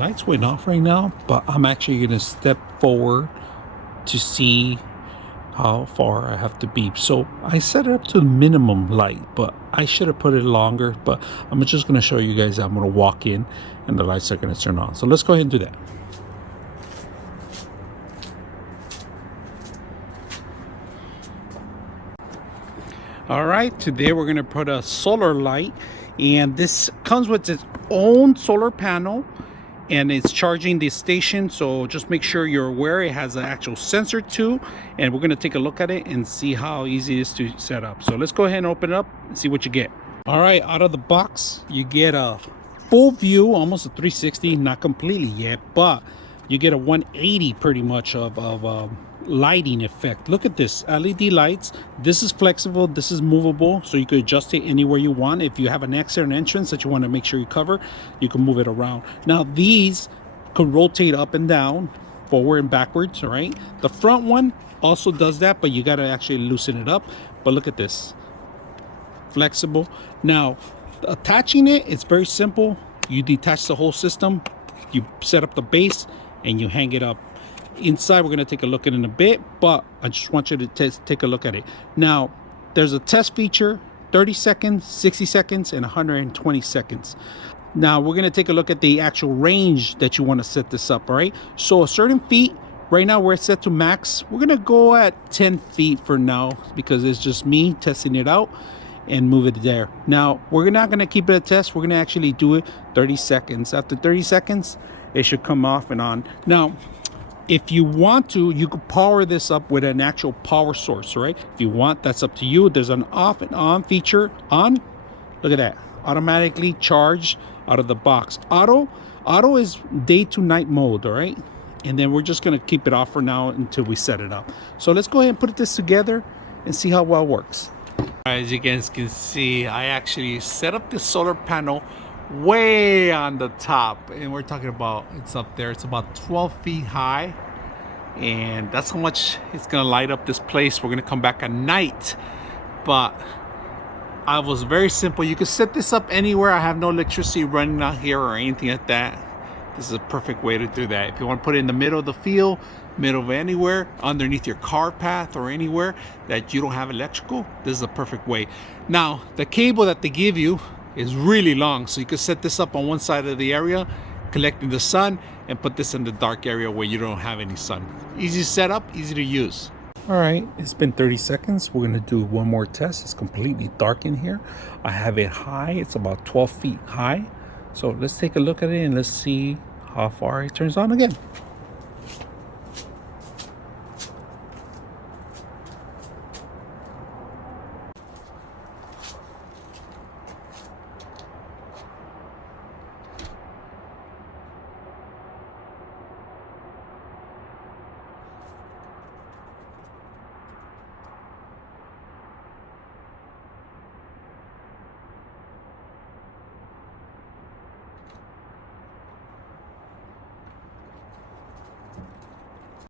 lights went off right now, but I'm actually going to step forward to see how far I have to be. So I set it up to the minimum light, but I should have put it longer. But I'm just going to show you guys. I'm going to walk in and the lights are going to turn on. So let's go ahead and do that. All right, today we're going to put a solar light, and this comes with its own solar panel, and it's charging the station. So just make sure you're aware it has an actual sensor too, and we're going to take a look at it and see how easy it is to set up. So let's go ahead and open it up and see what you get. All right, out of the box you get a full view, almost a 360, not completely yet, but you get a 180 pretty much of lighting effect. Look at this LED lights. This is flexible, this is movable, so you could adjust it anywhere you want. If you have an exit and entrance that you want to make sure you cover, you can move it around. Now these could rotate up and down, forward and backwards. All right, the front one also does that, but you got to actually loosen it up. But look at this, flexible. Now attaching it, it's very simple. You detach the whole system, you set up the base, and you hang it up. Inside we're going to take a look at it in a bit, but I just want you to take a look at it. Now there's a test feature, 30 seconds, 60 seconds, and 120 seconds. Now we're going to take a look at the actual range that you want to set this up. All right, so a certain feet, right now we're set to max. We're going to go at 10 feet for now because it's just me testing it out, and move it there. Now we're not going to keep it a test, we're going to actually do it 30 seconds. After 30 seconds it should come off and on. Now if you want to, you could power this up with an actual power source, right? If you want, that's up to you. There's an off and on feature. On, look at that, automatically charge out of the box. Auto is day to night mode. All right, and then we're just going to keep it off for now until we set it up. So let's go ahead and put this together and see how well it works. As you guys can see, I actually set up the solar panel way on the top, and we're talking about, it's up there, it's about 12 feet high, and that's how much it's gonna light up this place. We're gonna come back at night, but I was very simple. You can set this up anywhere. I have no electricity running out here or anything like that. This is a perfect way to do that. If you want to put it in the middle of the field, middle of anywhere, underneath your car path or anywhere that you don't have electrical, this is a perfect way. Now the cable that they give you is really long, so you can set this up on one side of the area collecting the sun, and put this in the dark area where you don't have any sun. Easy to set up, easy to use. All right, it's been 30 seconds. We're going to do one more test. It's completely dark in here. I have it high, it's about 12 feet high. So let's take a look at it and let's see how far it turns on again.